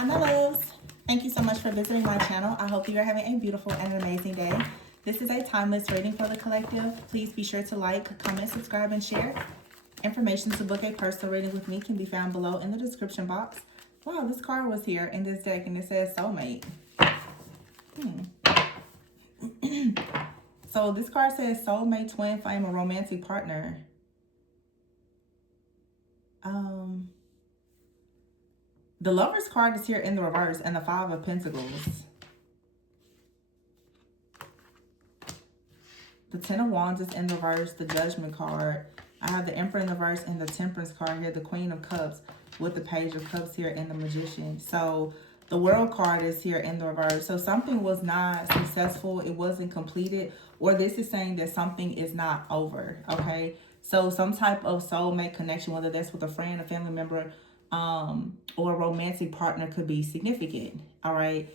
Hi, my loves. Thank you so much for visiting my channel. I hope you are having a beautiful and an amazing day. This is a timeless reading for the collective. Please be sure to like, comment, subscribe, and share. Information to book a personal reading with me can be found below in the description box. Wow, this card was here in this deck and it says soulmate. So this card says soulmate, twin flame, or romantic partner. The Lover's card is here in the reverse and the Five of Pentacles. The Ten of Wands is in the reverse, the Judgment card. I have the Emperor in the reverse and the Temperance card here, the Queen of Cups with the Page of Cups here and the Magician. So the World card is here in the reverse. So something was not successful. It wasn't completed. Or this is saying that something is not over, okay? So some type of soulmate connection, whether that's with a friend, a family member, or a romantic partner could be significant, all right?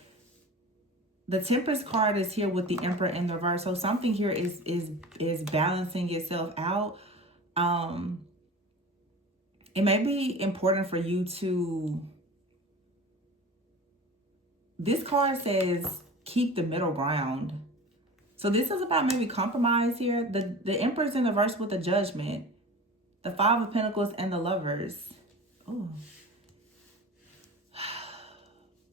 The Temperance card is here with the Emperor in the reverse. So something here is balancing itself out. It may be important for you to... This card says keep the middle ground. So this is about maybe compromise here. The Emperor's in the reverse with the Judgment. The Five of Pentacles and the Lovers. Oh.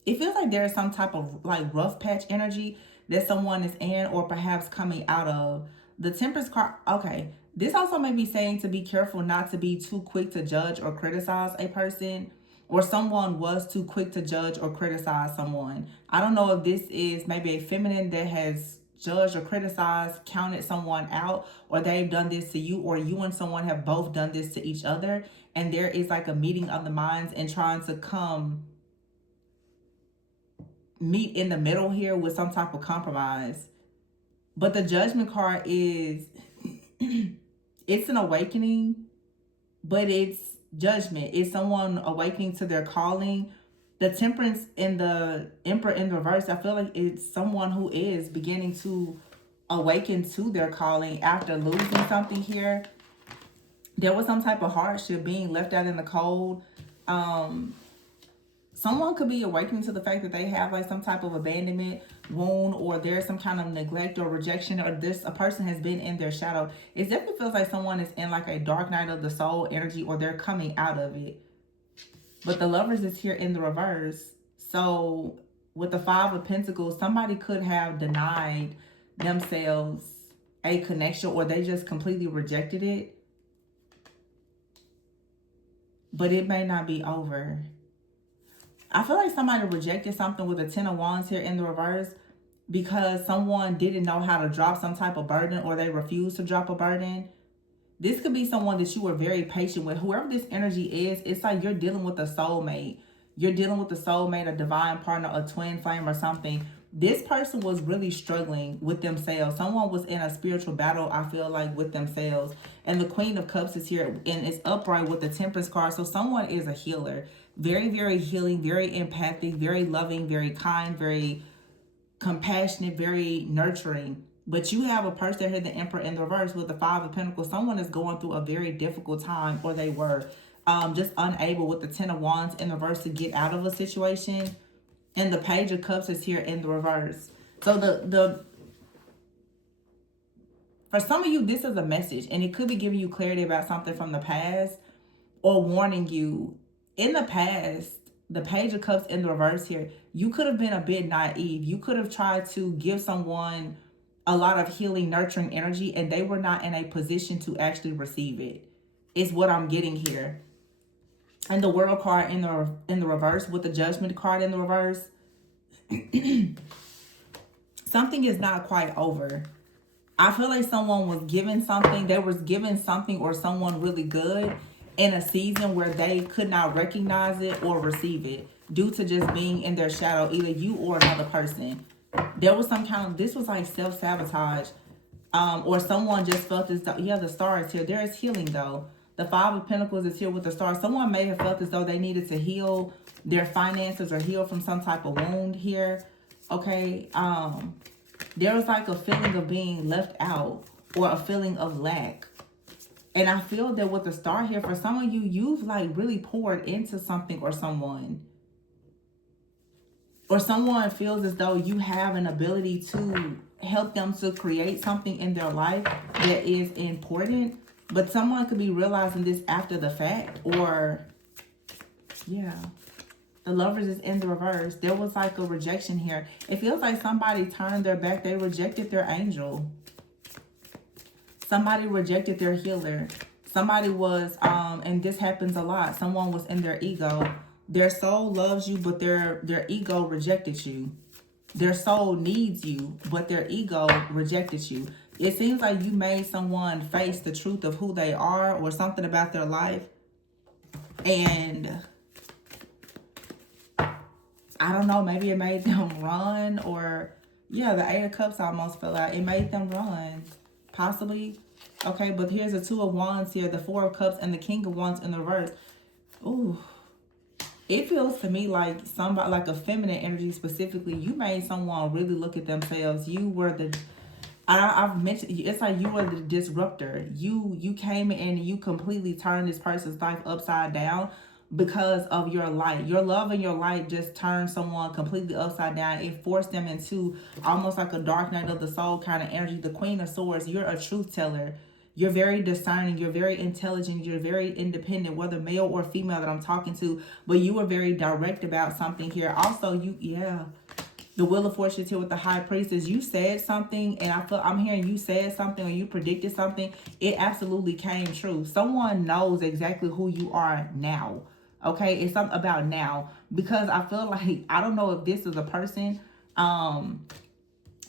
It feels like there is some type of like rough patch energy that someone is in or perhaps coming out of. The Temperance card, okay. This also may be saying to be careful not to be too quick to judge or criticize a person, or someone was too quick to judge or criticize someone. I don't know if this is maybe a feminine that has judged or criticized, counted someone out, or they've done this to you, or you and someone have both done this to each other, and there is like a meeting of the minds and trying to meet in the middle here with some type of compromise. But the Judgment card is it's an awakening, but it's judgment. It's someone awakening to their calling. The Temperance and the Emperor in the reverse, I feel like it's someone who is beginning to awaken to their calling after losing something here. There was some type of hardship, being left out in the cold. Someone could be awakening to the fact that they have like some type of abandonment wound, or there's some kind of neglect or rejection, or a person has been in their shadow. It definitely feels like someone is in like a dark night of the soul energy, or they're coming out of it. But the Lovers is here in the reverse. So with the Five of Pentacles, somebody could have denied themselves a connection, or they just completely rejected it. But it may not be over. I feel like somebody rejected something with the Ten of Wands here in the reverse because someone didn't know how to drop some type of burden, or they refused to drop a burden. This could be someone that you were very patient with. Whoever this energy is, it's like you're dealing with a soulmate. You're dealing with a soulmate, a divine partner, a twin flame, or something. This person was really struggling with themselves. Someone was in a spiritual battle, I feel like, with themselves. And the Queen of Cups is here and it's upright with the Temperance card. So someone is a healer. Very, very healing, very empathic, very loving, very kind, very compassionate, very nurturing. But you have a person here, the Emperor in the reverse with the Five of Pentacles. Someone is going through a very difficult time, or they were just unable with the Ten of Wands in the reverse to get out of a situation. And the Page of Cups is here in the reverse. So for some of you, this is a message, and it could be giving you clarity about something from the past, or warning you. In the past, the Page of Cups in the reverse here, you could have been a bit naive. You could have tried to give someone a lot of healing, nurturing energy, and they were not in a position to actually receive it, is what I'm getting here. And the World card in the reverse with the Judgment card in the reverse. Something is not quite over. I feel like someone was given something. They was given something, or someone really good, in a season where they could not recognize it or receive it due to just being in their shadow, either you or another person. There was some kind of, this was like self-sabotage, or someone just felt as though, yeah, the Star is here. There is healing though. The Five of Pentacles is here with the Star. Someone may have felt as though they needed to heal their finances or heal from some type of wound here. Okay. There was like a feeling of being left out, or a feeling of lack. And I feel that with the Star here, for some of you, you've like really poured into something or someone. or someone feels as though you have an ability to help them to create something in their life that is important, but someone could be realizing this after the fact. Or yeah, the Lovers is in the reverse. There was like a rejection here. It feels like somebody turned their back. They rejected their angel. Somebody rejected their healer. Somebody was, and this happens a lot. Someone was in their ego. Their soul loves you, but their ego rejected you. Their soul needs you, but their ego rejected you. It seems like you made someone face the truth of who they are or something about their life. And I don't know, maybe it made them run, or yeah, the Eight of Cups almost fell out. It made them run, possibly. Okay, but here's the Two of Wands here, the Four of Cups, and the King of Wands in the reverse. Ooh, it feels to me like somebody, like a feminine energy specifically, you made someone really look at themselves. You were the, I've mentioned, it's like you were the disruptor. You came in and you completely turned this person's life upside down because of your light. Your love and your light just turned someone completely upside down. It forced them into almost like a dark night of the soul kind of energy. The Queen of Swords, you're a truth teller. You're very discerning. You're very intelligent. You're very independent, whether male or female that I'm talking to. But you were very direct about something here. Also, the Wheel of Fortune here with the High Priestess. You said something, and I'm hearing you said something or you predicted something. It absolutely came true. Someone knows exactly who you are now. Okay, it's something about now, because I feel like, I don't know if this is a person,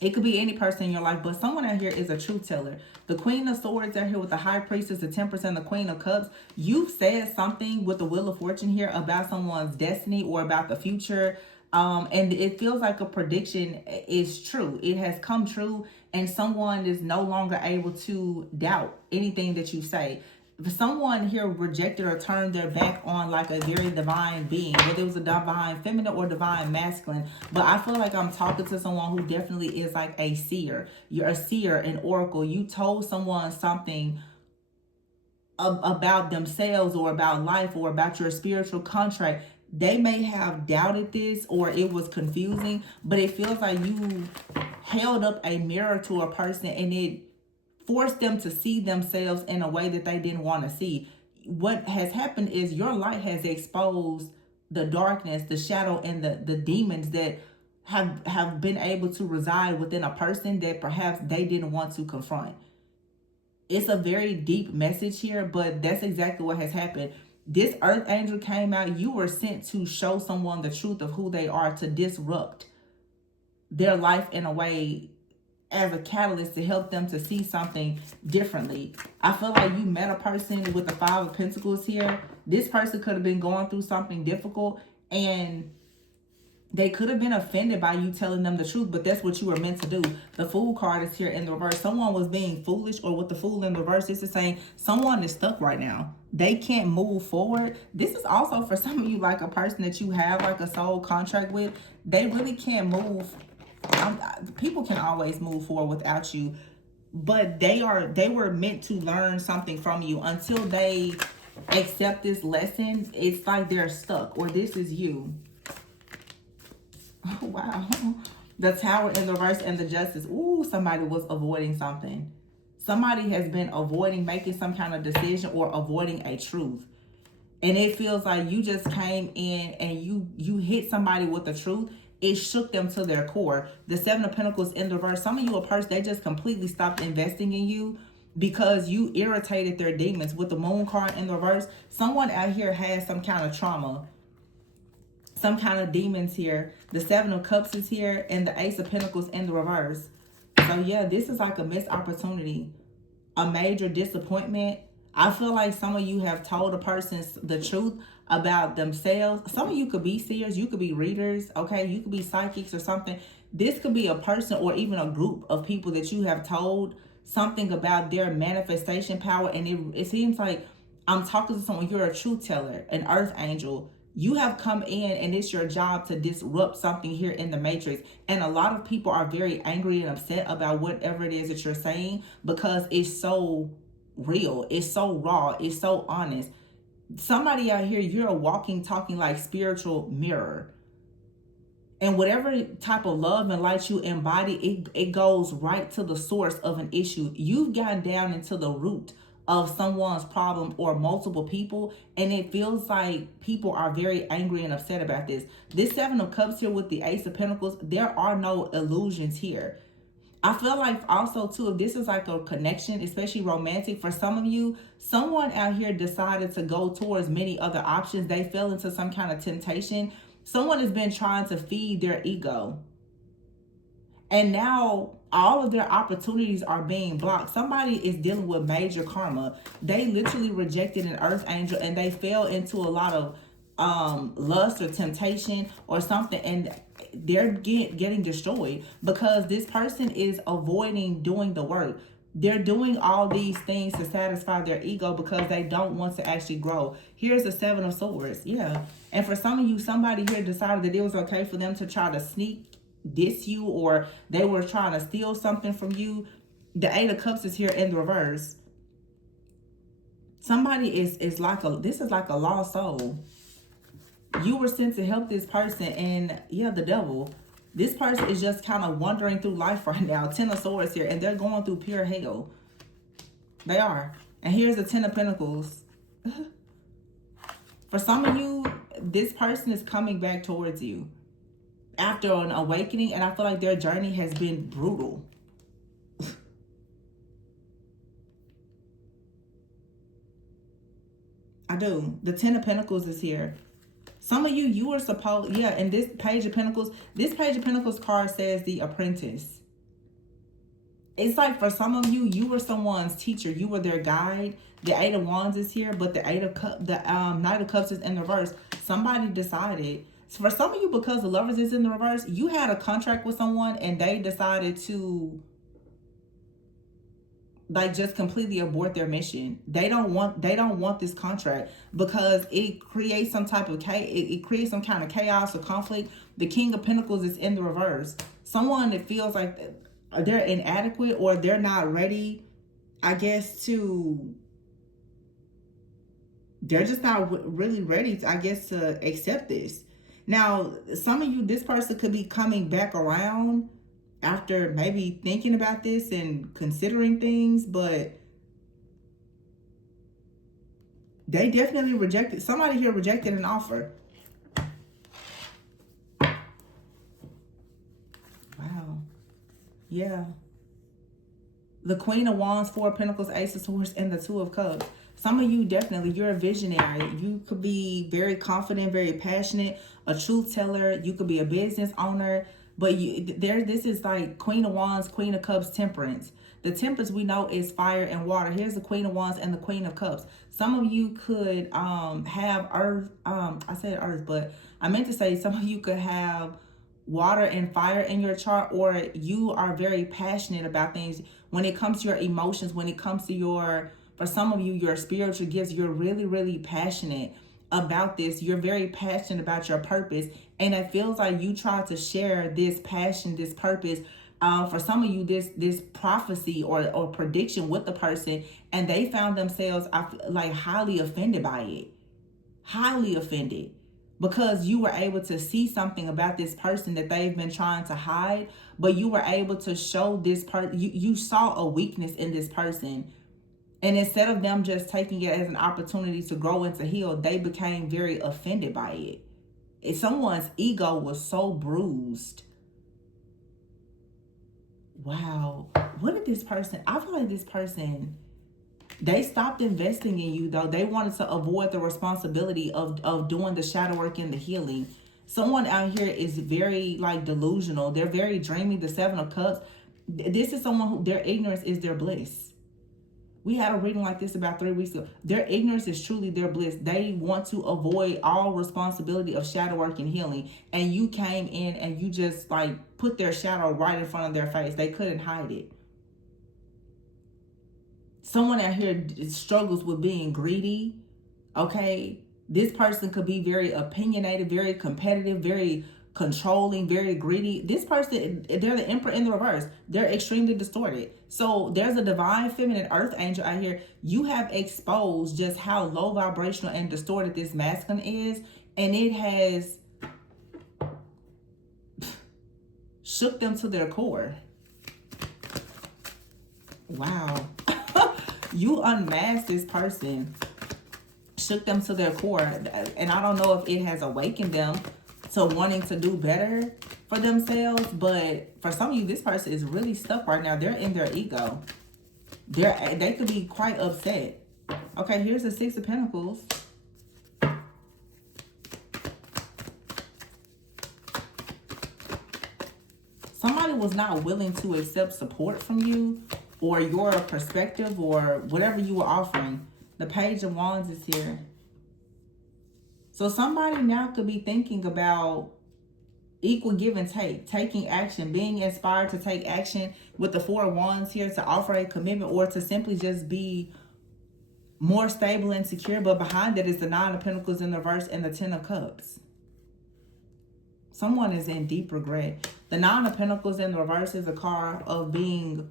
it could be any person in your life, but someone out here is a truth teller. The Queen of Swords out here with the High Priestess, the Temperance, and the Queen of Cups. You've said something with the Wheel of Fortune here about someone's destiny or about the future. And it feels like a prediction is true. It has come true, and someone is no longer able to doubt anything that you say. If someone here rejected or turned their back on like a very divine being, whether it was a divine feminine or divine masculine, but I feel like I'm talking to someone who definitely is like a seer. You're a seer, an oracle. You told someone something about themselves or about life or about your spiritual contract. They may have doubted this or it was confusing, but it feels like you held up a mirror to a person and it forced them to see themselves in a way that they didn't want to see. What has happened is your light has exposed the darkness, the shadow, and the demons that have been able to reside within a person that perhaps they didn't want to confront. It's a very deep message here, but that's exactly what has happened. This earth angel came out. You were sent to show someone the truth of who they are, to disrupt their life in a way as a catalyst to help them to see something differently. I feel like you met a person with the Five of Pentacles here. This person could have been going through something difficult, and they could have been offended by you telling them the truth, but that's what you were meant to do. The Fool card is here in the reverse. Someone was being foolish, or with the Fool in the reverse, this is saying someone is stuck right now. They can't move forward. This is also for some of you like a person that you have like a soul contract with. They really can't move. People can always move forward without you, but they were meant to learn something from you. Until they accept this lesson, it's like they're stuck, or this is you. Oh, wow. The Tower in the reverse and the Justice. Ooh, somebody was avoiding something. Somebody has been avoiding making some kind of decision or avoiding a truth. And it feels like you just came in and you hit somebody with the truth. It shook them to their core. The Seven of Pentacles in the reverse. Some of you, a person, they just completely stopped investing in you because you irritated their demons. With the Moon card in the reverse, someone out here has some kind of trauma, some kind of demons here. The Seven of Cups is here, and the Ace of Pentacles in the reverse. So yeah, this is like a missed opportunity, a major disappointment. I feel like some of you have told a person the truth about themselves. Some of you could be seers, you could be readers, okay? You could be psychics or something. This could be a person or even a group of people that you have told something about their manifestation power, and it seems like I'm talking to someone, you're a truth teller, an earth angel. You have come in and it's your job to disrupt something here in the matrix. And a lot of people are very angry and upset about whatever it is that you're saying because it's so real, it's so raw, it's so honest. Somebody out here, you're a walking, talking like spiritual mirror. And whatever type of love and light you embody, it goes right to the source of an issue. You've gotten down into the root of someone's problem or multiple people, and it feels like people are very angry and upset about this. This Seven of Cups here with the Ace of Pentacles, there are no illusions here. I feel like also too, if this is like a connection, especially romantic, for some of you, someone out here decided to go towards many other options. They fell into some kind of temptation. Someone has been trying to feed their ego. And now all of their opportunities are being blocked. Somebody is dealing with major karma. They literally rejected an earth angel and they fell into a lot of lust or temptation or something, and they're getting destroyed because this person is avoiding doing the work. They're doing all these things to satisfy their ego because they don't want to actually grow. Here's the Seven of Swords. Yeah. And for some of you, somebody here decided that it was okay for them to try to sneak diss you, or they were trying to steal something from you. The Eight of Cups is here in the reverse. Somebody is like this is like a lost soul. You were sent to help this person, and yeah, the devil. This person is just kind of wandering through life right now. Ten of Swords here, and they're going through pure hell. They are. And here's the Ten of Pentacles. For some of you, this person is coming back towards you after an awakening, and I feel like their journey has been brutal. I do. The Ten of Pentacles is here. Some of you, you are supposed, yeah, and this Page of Pentacles, this Page of Pentacles card says the apprentice. It's like for some of you, you were someone's teacher. You were their guide. The Eight of Wands is here, but the Knight of Cups is in the reverse. Somebody decided, for some of you, because the Lovers is in the reverse, you had a contract with someone and they decided to like just completely abort their mission. They don't want this contract because it creates some type of it creates some kind of chaos or conflict. The King of Pentacles is in the reverse. Someone that feels like they're inadequate or they're not ready, I guess, they're just not really ready, I guess, to accept this. Now, some of you, this person could be coming back around after maybe thinking about this and considering things, but they definitely rejected. Somebody here rejected an offer. Wow. Yeah. The Queen of Wands, Four of Pentacles, Ace of Swords, and the Two of Cups. Some of you definitely, you're a visionary. You could be very confident, very passionate, a truth teller. You could be a business owner. But this is like Queen of Wands, Queen of Cups, Temperance. The Temperance we know is fire and water. Here's the Queen of Wands and the Queen of Cups. Some of you could have earth. I said earth, but I meant to say some of you could have water and fire in your chart, or you are very passionate about things when it comes to your emotions, when it comes to for some of you, your spiritual gifts. You're really, really passionate about this. You're very passionate about your purpose, and it feels like you try to share this passion, this purpose, for some of you, this prophecy or prediction with the person, and they found themselves like highly offended by it. Highly offended because you were able to see something about this person that they've been trying to hide, but you were able to show this person, you saw a weakness in this person. And instead of them just taking it as an opportunity to grow and to heal, they became very offended by it. Someone's ego was so bruised. Wow. What did this person, I feel like this person, they stopped investing in you though. They wanted to avoid the responsibility of doing the shadow work and the healing. Someone out here is very like delusional. They're very dreamy. The Seven of Cups. This is someone who their ignorance is their bliss. We had a reading like this about 3 weeks ago. Their ignorance is truly their bliss. They want to avoid all responsibility of shadow work and healing. And you came in and you just like put their shadow right in front of their face. They couldn't hide it. Someone out here struggles with being greedy. Okay. This person could be very opinionated, very competitive, very controlling, very greedy. This person, they're the Emperor in the reverse. They're extremely distorted. So there's a divine feminine earth angel out here. You have exposed just how low vibrational and distorted this masculine is. And it has shook them to their core. Wow. You unmasked this person, shook them to their core. And I don't know if it has awakened them to wanting to do better for themselves. But for some of you, this person is really stuck right now. They're in their ego. They could be quite upset. Okay, here's the Six of Pentacles. Somebody was not willing to accept support from you or your perspective or whatever you were offering. The Page of Wands is here. So somebody now could be thinking about equal give and take, taking action, being inspired to take action with the Four of Wands here to offer a commitment or to simply just be more stable and secure. But behind it is the Nine of Pentacles in the reverse and the Ten of Cups. Someone is in deep regret. The Nine of Pentacles in the reverse is a card of being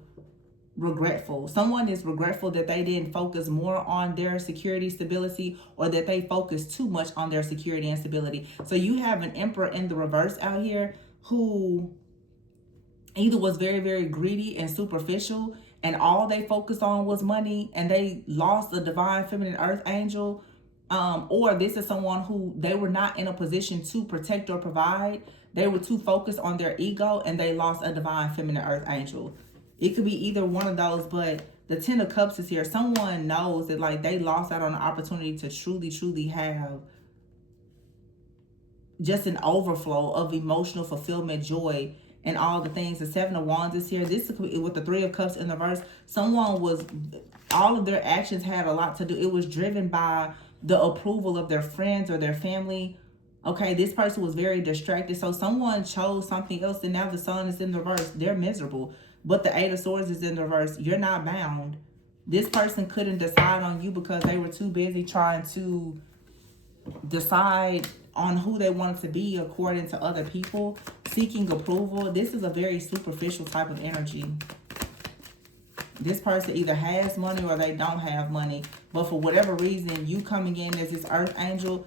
regretful. Someone is regretful that they didn't focus more on their security, stability, or that they focused too much on their security and stability. So you have an Emperor in the reverse out here who either was very, very greedy and superficial, and all they focused on was money, and they lost a divine feminine earth angel. Or this is someone who they were not in a position to protect or provide. They were too focused on their ego, and they lost a divine feminine earth angel. It could be either one of those, but the Ten of Cups is here. Someone knows that like they lost out on the opportunity to truly, truly have just an overflow of emotional fulfillment, joy, and all the things. The Seven of Wands is here. This is with the Three of Cups in the reverse. Someone was, all of their actions had a lot to do. It was driven by the approval of their friends or their family. Okay, this person was very distracted. So someone chose something else, and now the Sun is in the reverse. They're miserable. But the Eight of Swords is in the reverse. You're not bound. This person couldn't decide on you because they were too busy trying to decide on who they wanted to be according to other people, seeking approval. This is a very superficial type of energy. This person either has money or they don't have money. But for whatever reason, you coming in as this earth angel,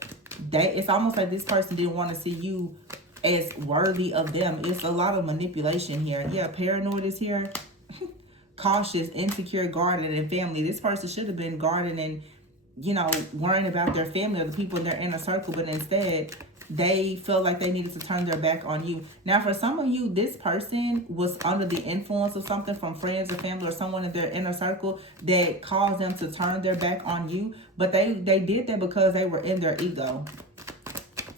it's almost like this person didn't want to see you as worthy of them. It's a lot of manipulation here. Yeah, paranoid is here. Cautious, insecure, guarded, and family. This person should have been guarded and, you know, worrying about their family or the people in their inner circle, but instead they felt like they needed to turn their back on you. Now, for some of you, this person was under the influence of something from friends or family or someone in their inner circle that caused them to turn their back on you. But they did that because they were in their ego.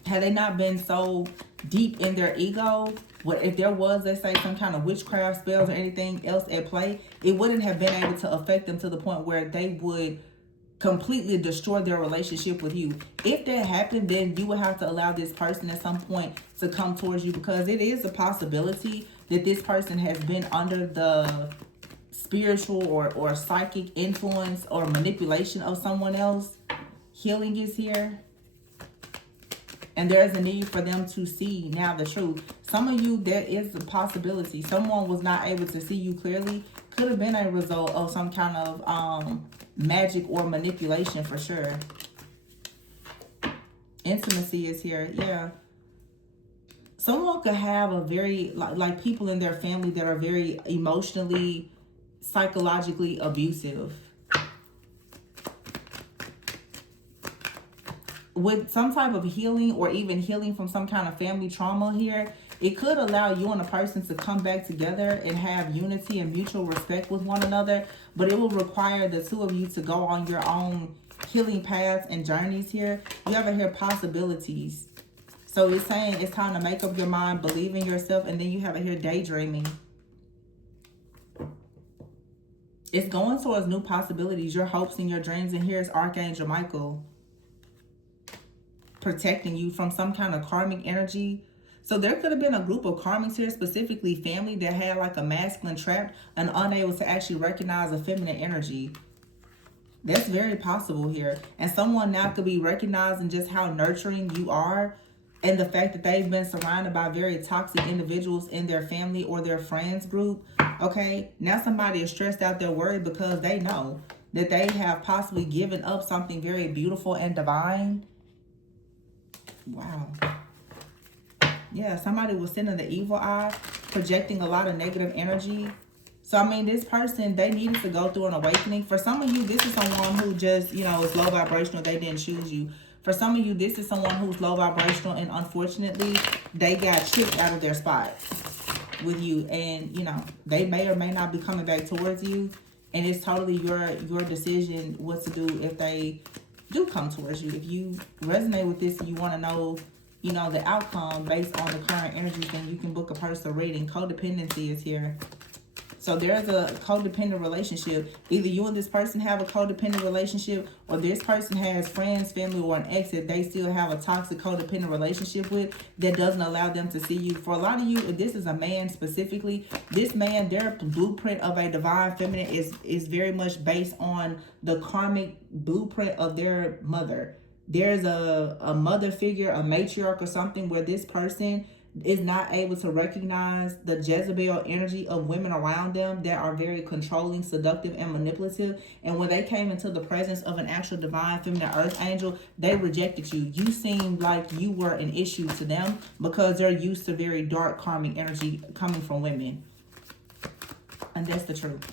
Had they not been so deep in their ego, if there was, let's say, some kind of witchcraft spells or anything else at play, it wouldn't have been able to affect them to the point where they would completely destroy their relationship with you. If that happened, then you would have to allow this person at some point to come towards you, because it is a possibility that this person has been under the spiritual or psychic influence or manipulation of someone else. Healing is here. And there's a need for them to see now the truth. Some of you, there is a possibility someone was not able to see you clearly. Could have been a result of some kind of magic or manipulation for sure. Intimacy is here. Yeah. Someone could have a very, like people in their family that are very emotionally, psychologically abusive. With some type of healing or even healing from some kind of family trauma here, it could allow you and a person to come back together and have unity and mutual respect with one another. But it will require the two of you to go on your own healing paths and journeys here. You ever hear possibilities? So it's saying it's time to make up your mind, believe in yourself, and then you have it here daydreaming. It's going towards new possibilities, your hopes and your dreams. And here's Archangel Michael protecting you from some kind of karmic energy. So there could have been a group of karmics here, specifically family, that had like a masculine trapped and unable to actually recognize a feminine energy. That's very possible here. And someone now could be recognizing just how nurturing you are, and the fact that they've been surrounded by very toxic individuals in their family or their friends group. Okay, now somebody is stressed out, they're worried because they know that they have possibly given up something very beautiful and divine. Wow. Yeah, somebody was sending the evil eye. projecting a lot of negative energy. So, I mean, this person, they needed to go through an awakening. For some of you, this is someone who just, you know, is low vibrational. They didn't choose you. For some of you, this is someone who's low vibrational, and unfortunately, they got tricked out of their spot with you. And, you know, they may or may not be coming back towards you. And it's totally your decision what to do if they do come towards you. If you resonate with this and you want to know, you know, the outcome based on the current energies, then you can book a personal reading. Codependency is here. So there's a codependent relationship. Either you and this person have a codependent relationship, or this person has friends, family, or an ex that they still have a toxic codependent relationship with that doesn't allow them to see you. For a lot of you, if this is a man specifically, this man, their blueprint of a divine feminine is very much based on the karmic blueprint of their mother. There's a mother figure, a matriarch or something, where this person is not able to recognize the Jezebel energy of women around them that are very controlling, seductive, and manipulative. And when they came into the presence of an actual divine feminine earth angel, they rejected you. You seemed like you were an issue to them because they're used to very dark karmic energy coming from women. And that's the truth.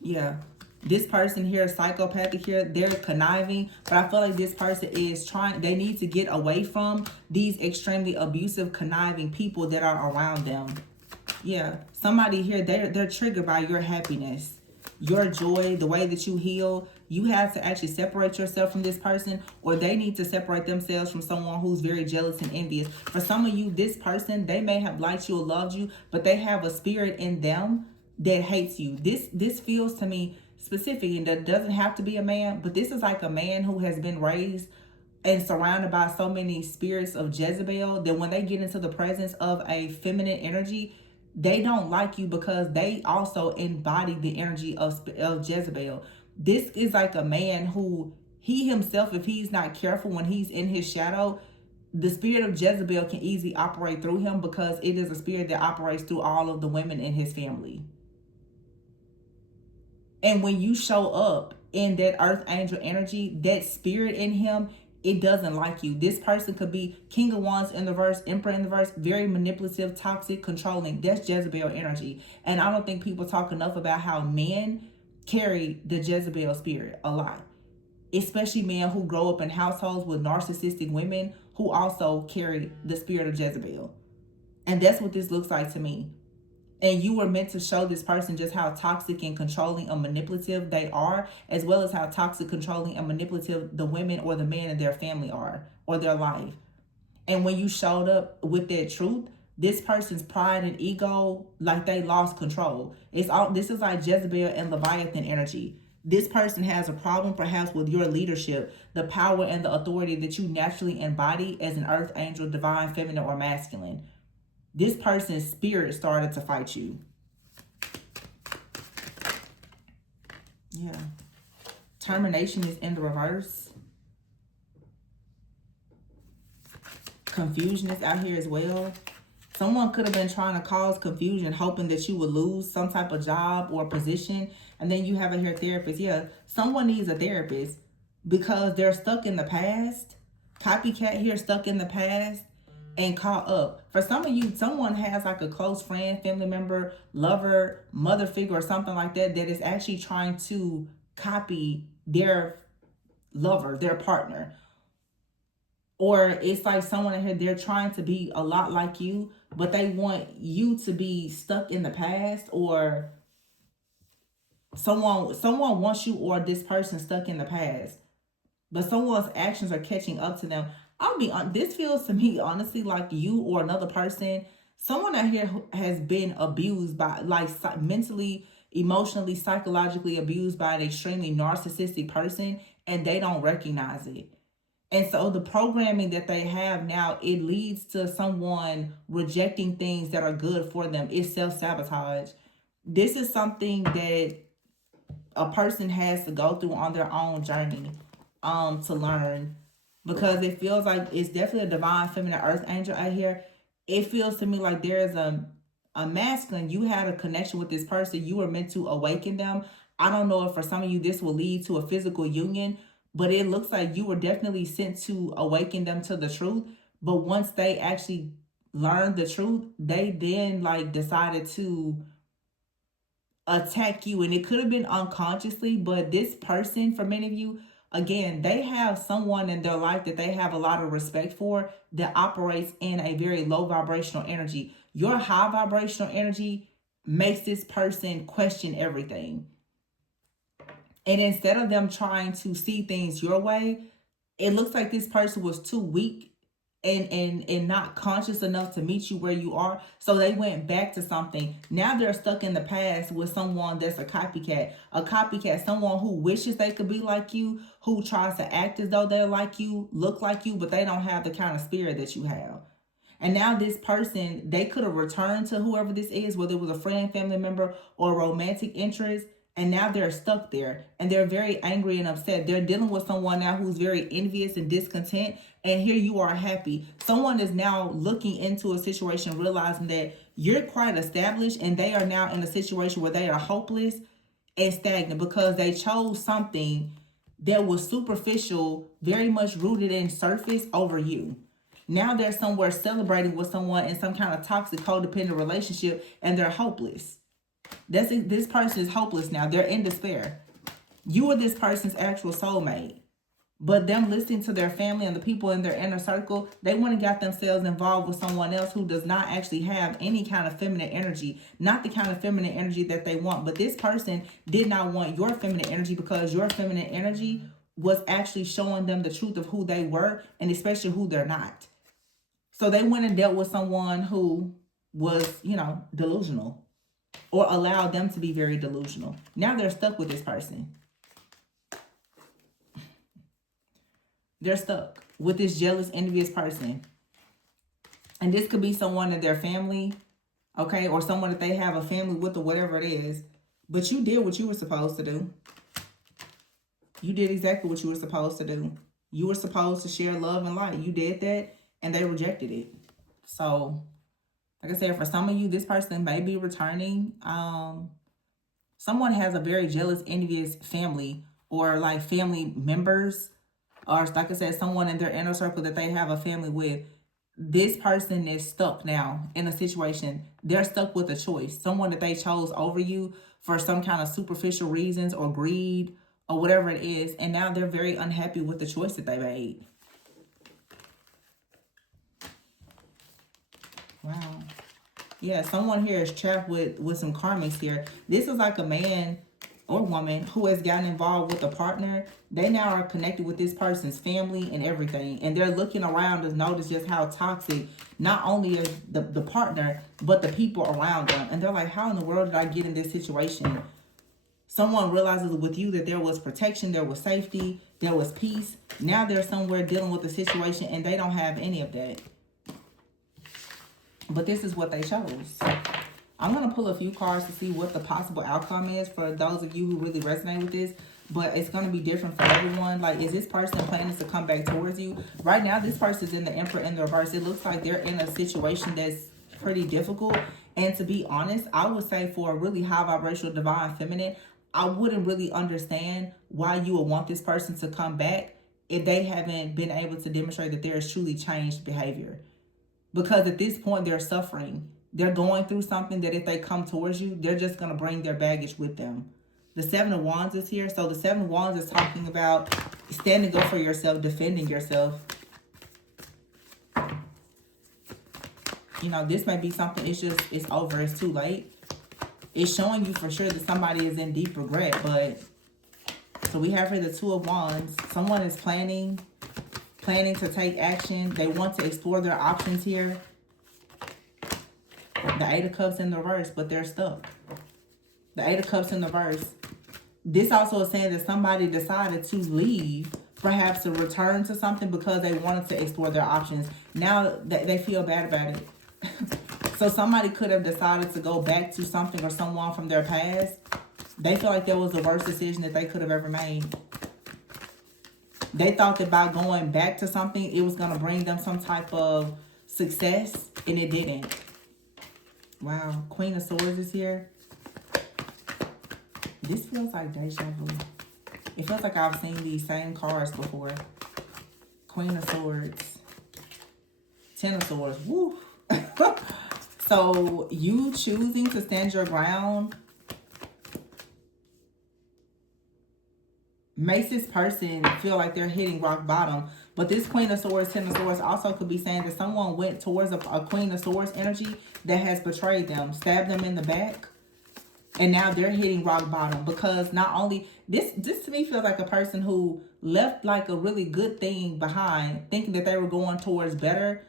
Yeah. This person here, psychopathic here, they're conniving, but I feel like this person is trying, they need to get away from these extremely abusive, conniving people that are around them. Yeah, somebody here, they're triggered by your happiness, your joy, the way that you heal. You have to actually separate yourself from this person, or they need to separate themselves from someone who's very jealous and envious. For some of you, this person, they may have liked you or loved you, but they have a spirit in them that hates you. This feels to me specific, and that doesn't have to be a man, but this is like a man who has been raised and surrounded by so many spirits of Jezebel that when they get into the presence of a feminine energy, they don't like you because they also embody the energy of Jezebel. This is like a man who, he himself, if he's not careful when he's in his shadow, the spirit of Jezebel can easily operate through him because it is a spirit that operates through all of the women in his family. And when you show up in that earth angel energy, that spirit in him, it doesn't like you. This person could be King of Wands in the verse, Emperor in the verse, very manipulative, toxic, controlling. That's Jezebel energy. And I don't think people talk enough about how men carry the Jezebel spirit a lot. Especially men who grow up in households with narcissistic women who also carry the spirit of Jezebel. And that's what this looks like to me. And you were meant to show this person just how toxic and controlling and manipulative they are, as well as how toxic, controlling, and manipulative the women or the men in their family are, or their life. And when you showed up with that truth, this person's pride and ego, like they lost control. This is like Jezebel and Leviathan energy. This person has a problem perhaps with your leadership, the power and the authority that you naturally embody as an earth angel, divine, feminine, or masculine. This person's spirit started to fight you. Yeah. Termination is in the reverse. Confusion is out here as well. Someone could have been trying to cause confusion, hoping that you would lose some type of job or position. And then you have a here therapist. Yeah, someone needs a therapist because they're stuck in the past. Copycat here, stuck in the past and caught up. For some of you, someone has like a close friend, family member, lover, mother figure, or something like that, that is actually trying to copy their lover, their partner. Or it's like someone in here, they're trying to be a lot like you, but they want you to be stuck in the past, or someone wants you or this person stuck in the past, but someone's actions are catching up to them. I'll be honest, this feels to me honestly like you or another person, someone out here who has been abused by, like, mentally, emotionally, psychologically abused by an extremely narcissistic person, and they don't recognize it. And so the programming that they have now, it leads to someone rejecting things that are good for them. It's self-sabotage. This is something that a person has to go through on their own journey to learn. Because it feels like it's definitely a divine feminine earth angel out here. It feels to me like there's a masculine. You had a connection with this person. You were meant to awaken them. I don't know if for some of you this will lead to a physical union, but it looks like you were definitely sent to awaken them to the truth. But once they actually learned the truth, they then like decided to attack you. And it could have been unconsciously, but this person, for many of you, again, they have someone in their life that they have a lot of respect for that operates in a very low vibrational energy. Your high vibrational energy makes this person question everything. And instead of them trying to see things your way, it looks like this person was too weak and not conscious enough to meet you where you are. So they went back to something. Now they're stuck in the past with someone that's a copycat. A copycat, someone who wishes they could be like you, who tries to act as though they're like you, look like you, but they don't have the kind of spirit that you have. And now this person, they could have returned to whoever this is, whether it was a friend, family member, or romantic interest. And now they're stuck there and they're very angry and upset. They're dealing with someone now who's very envious and discontent. And here you are happy. Someone is now looking into a situation, realizing that you're quite established and they are now in a situation where they are hopeless and stagnant because they chose something that was superficial, very much rooted in surface over you. Now they're somewhere celebrating with someone in some kind of toxic, codependent relationship and they're hopeless. This person is hopeless now. They're in despair. You are this person's actual soulmate. But them listening to their family and the people in their inner circle, they went and got themselves involved with someone else who does not actually have any kind of feminine energy. Not the kind of feminine energy that they want. But this person did not want your feminine energy because your feminine energy was actually showing them the truth of who they were and especially who they're not. So they went and dealt with someone who was, delusional. Or allowed them to be very delusional. Now they're stuck with this person. They're stuck with this jealous, envious person. And this could be someone in their family, okay? Or someone that they have a family with or whatever it is. But you did what you were supposed to do. You did exactly what you were supposed to do. You were supposed to share love and light. You did that and they rejected it. So like I said, for some of you, this person may be returning. Someone has a very jealous, envious family or like family members. Or like I said, someone in their inner circle that they have a family with. This person is stuck now in a situation. They're stuck with a choice. Someone that they chose over you for some kind of superficial reasons or greed or whatever it is. And now they're very unhappy with the choice that they made. Wow. Yeah, someone here is trapped with some karmics here. This is like a man or woman who has gotten involved with a partner. They now are connected with this person's family and everything. And they're looking around to notice just how toxic not only is the partner, but the people around them. And they're like, how in the world did I get in this situation? Someone realizes with you that there was protection, there was safety, there was peace. Now they're somewhere dealing with the situation and they don't have any of that. But this is what they chose. I'm going to pull a few cards to see what the possible outcome is for those of you who really resonate with this. But it's going to be different for everyone. Like, is this person planning to come back towards you? Right now, this person is in the Emperor in the reverse. It looks like they're in a situation that's pretty difficult. And to be honest, I would say for a really high vibrational divine feminine, I wouldn't really understand why you would want this person to come back if they haven't been able to demonstrate that there is truly changed behavior. Because at this point, they're suffering. They're going through something that if they come towards you, they're just going to bring their baggage with them. The Seven of Wands is here. So the Seven of Wands is talking about standing up for yourself, defending yourself. This may be something, it's over, it's too late. It's showing you for sure that somebody is in deep regret. But, so we have here the Two of Wands. Someone is planning to take action. They want to explore their options here. The Eight of Cups in the reverse, but they're stuck. The Eight of Cups in the reverse. This also is saying that somebody decided to leave, perhaps to return to something because they wanted to explore their options. Now they feel bad about it. So somebody could have decided to go back to something or someone from their past. They feel like that was the worst decision that they could have ever made. They thought that by going back to something, it was going to bring them some type of success, and it didn't. Wow. Queen of Swords is here. This feels like deja vu. It feels like I've seen these same cards before. Queen of Swords. Ten of Swords. Woo. So you choosing to stand your ground makes this person feel like they're hitting rock bottom. But this Queen of Swords, Ten of Swords also could be saying that someone went towards a Queen of Swords energy that has betrayed them, stabbed them in the back, and now they're hitting rock bottom. Because not only this to me feels like a person who left like a really good thing behind, thinking that they were going towards better,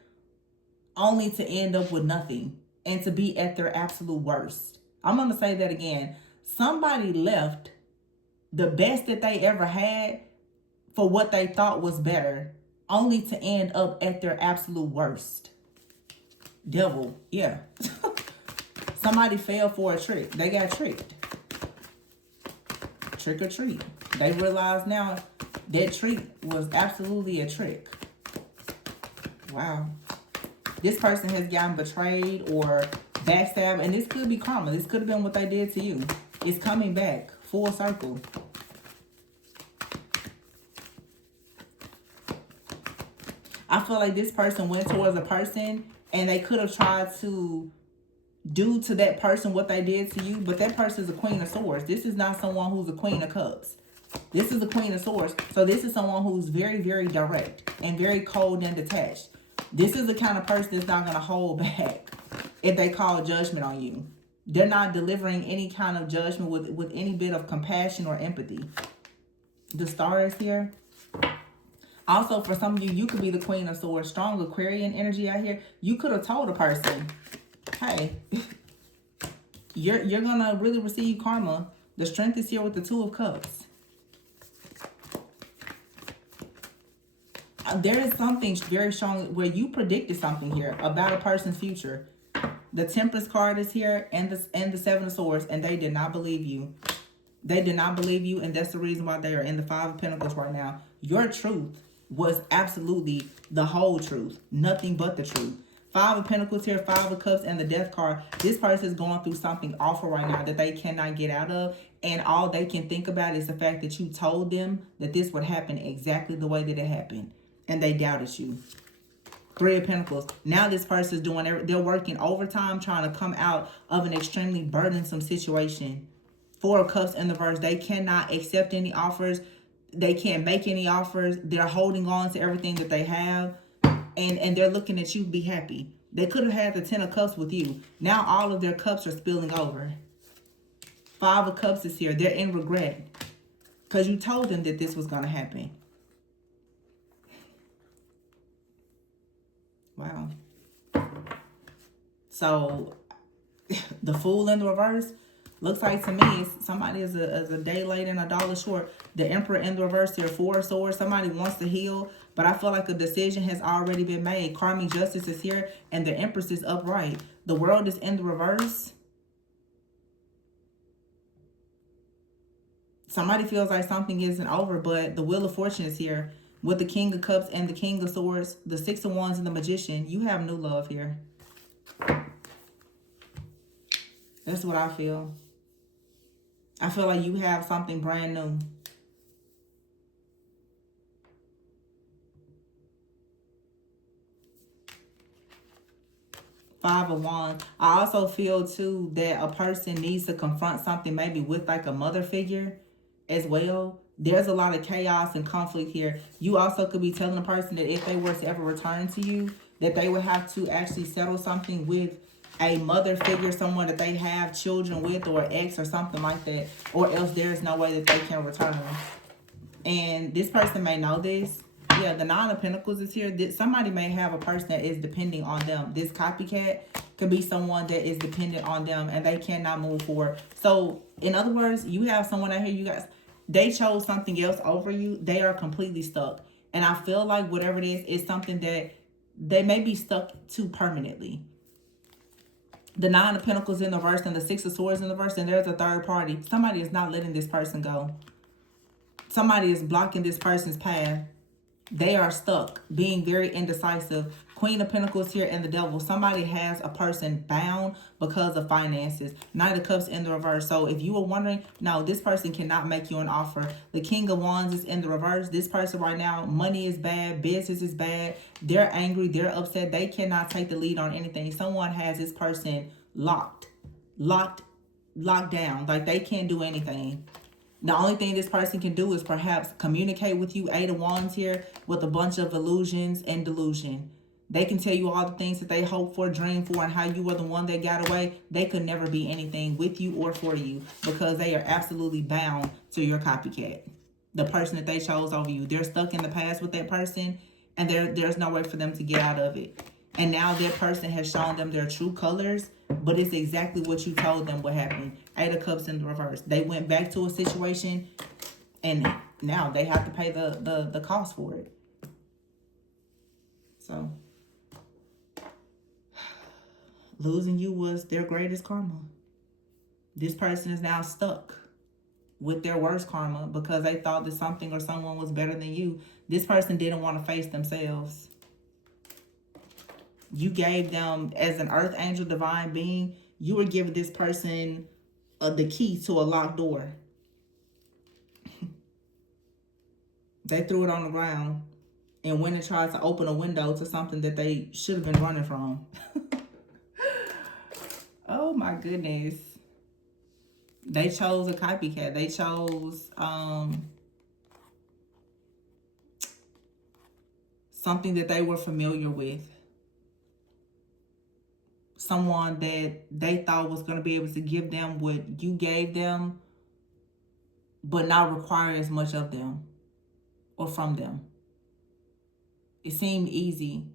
only to end up with nothing and to be at their absolute worst. I'm going to say that again. Somebody left the best that they ever had for what they thought was better, only to end up at their absolute worst. Devil, yeah. Somebody fell for a trick. They got tricked. Trick or treat. They realize now that trick was absolutely a trick. Wow. This person has gotten betrayed or backstabbed, and this could be karma. This could have been what they did to you. It's coming back full circle. I feel like this person went towards a person and they could have tried to do to that person what they did to you, but that person is a Queen of Swords. This is not someone who's a Queen of Cups. This is a Queen of Swords. So this is someone who's very, very direct and very cold and detached. This is the kind of person that's not going to hold back if they call judgment on you. They're not delivering any kind of judgment with any bit of compassion or empathy. The Star is here. Also, for some of you, you could be the Queen of Swords. Strong Aquarian energy out here. You could have told a person, hey, you're going to really receive karma. The Strength is here with the Two of Cups. There is something very strong where you predicted something here about a person's future. The Temperance card is here and the Seven of Swords, and they did not believe you. They did not believe you, and that's the reason why they are in the Five of Pentacles right now. Your truth was absolutely the whole truth, nothing but the truth. Five of Pentacles here, Five of Cups, and the Death card. This person is going through something awful right now that they cannot get out of, and all they can think about is the fact that you told them that this would happen exactly the way that it happened, and they doubted you. Three of Pentacles. Now this person is doing, they're working overtime trying to come out of an extremely burdensome situation. Four of Cups in the reverse. They cannot accept any offers. They can't make any offers. They're holding on to everything that they have. And they're looking at you be happy. They could have had the Ten of Cups with you. Now all of their cups are spilling over. Five of Cups is here. They're in regret. Because you told them that this was going to happen. Wow. So, the Fool in the reverse. Looks like to me, somebody is a day late and a dollar short. The Emperor in the reverse here, Four of Swords. Somebody wants to heal, but I feel like a decision has already been made. Karmic Justice is here, and the Empress is upright. The World is in the reverse. Somebody feels like something isn't over, but the Wheel of Fortune is here with the King of Cups and the King of Swords, the Six of Wands and the Magician. You have new love here. That's what I feel. I feel like you have something brand new. Five of Wands. I also feel too that a person needs to confront something maybe with like a mother figure as well. There's a lot of chaos and conflict here. You also could be telling a person that if they were to ever return to you, that they would have to actually settle something with a mother figure, someone that they have children with, or ex or something like that, or else there's no way that they can return. And this person may know this. Yeah, the Nine of Pentacles is here. Somebody may have a person that is depending on them. This copycat could be someone that is dependent on them and they cannot move forward. So, in other words, you have someone out here, you guys, they chose something else over you. They are completely stuck. And I feel like whatever it is something that they may be stuck to permanently. The Nine of Pentacles in the reverse and the Six of Swords in the reverse, and there's a third party. Somebody is not letting this person go. Somebody is blocking this person's path. They are stuck, being very indecisive. Queen of Pentacles here and the Devil. Somebody has a person bound because of finances. Knight of Cups in the reverse. So if you were wondering, no, this person cannot make you an offer. The King of Wands is in the reverse. This person right now, money is bad, business is bad. They're angry, they're upset. They cannot take the lead on anything. Someone has this person locked down. Like they can't do anything. The only thing this person can do is perhaps communicate with you. 8 of Wands here with a bunch of illusions and delusion. They can tell you all the things that they hope for, dream for, and how you were the one that got away. They could never be anything with you or for you because they are absolutely bound to your copycat. The person that they chose over you. They're stuck in the past with that person, and there's no way for them to get out of it. And now that person has shown them their true colors, but it's exactly what you told them what happened. 8 of Cups in the reverse. They went back to a situation, and now they have to pay the cost for it. So losing you was their greatest karma. This person is now stuck with their worst karma because they thought that something or someone was better than you. This person didn't want to face themselves. You gave them, as an earth angel divine being, you were giving this person the key to a locked door. They threw it on the ground and went and tried to open a window to something that they should have been running from. Oh my goodness. They chose a copycat. They chose something that they were familiar with. Someone that they thought was going to be able to give them what you gave them, but not require as much of them or from them. It seemed easy,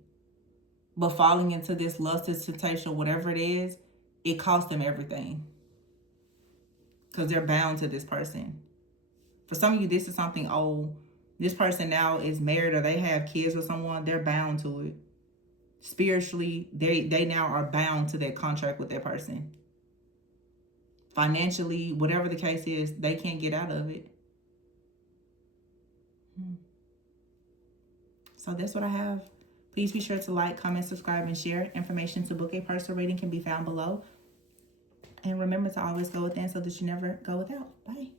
but falling into this lust, this temptation, whatever it is, it cost them everything because they're bound to this person. For some of you, this is something old. This person now is married or they have kids with someone. They're bound to it. Spiritually, they now are bound to that contract with that person. Financially, whatever the case is, they can't get out of it. So that's what I have. Please be sure to like, comment, subscribe, and share. Information to book a personal reading can be found below. And remember to always go within so that you never go without. Bye.